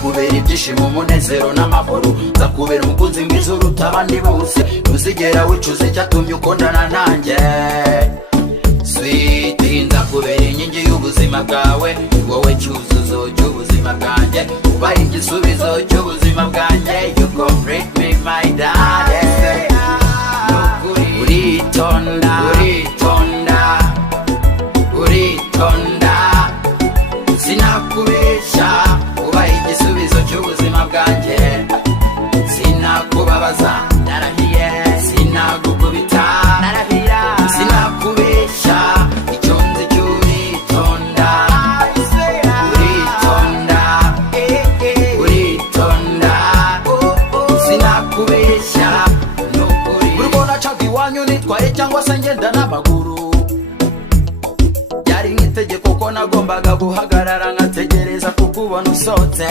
nzakubera ibyishimo umunezero n'amahoro, nzakubera umukunzi mwiza uruta abandi bose, ntuzigera wicuza icyatumye ukundana nanjye. Sweetie, nzakubera inkingi y'ubuzima bwawe, ni wowe cyuzuzo cy'ubuzima bwanjye, ubaye igisubizo cy'ubuzima bwanjye. You complete me my darling. Uritonda, uritonda, uritonda, sinakubeshya, ubaye igisubizo cy'ubuzima bwanjye. Sinakubabaza, narahiye, sinagukubita, narahira, sinakubeshya, icyo nzi cy'uritonda. Uritonda, uritonda, sinakubeshya, nukuri. Urubona caga iwanyu nitwaye cyangwa se ngenda n'amaguru, byari nk'itegeko ko nagombaga guhagarara nkategereza kukubona usohotse.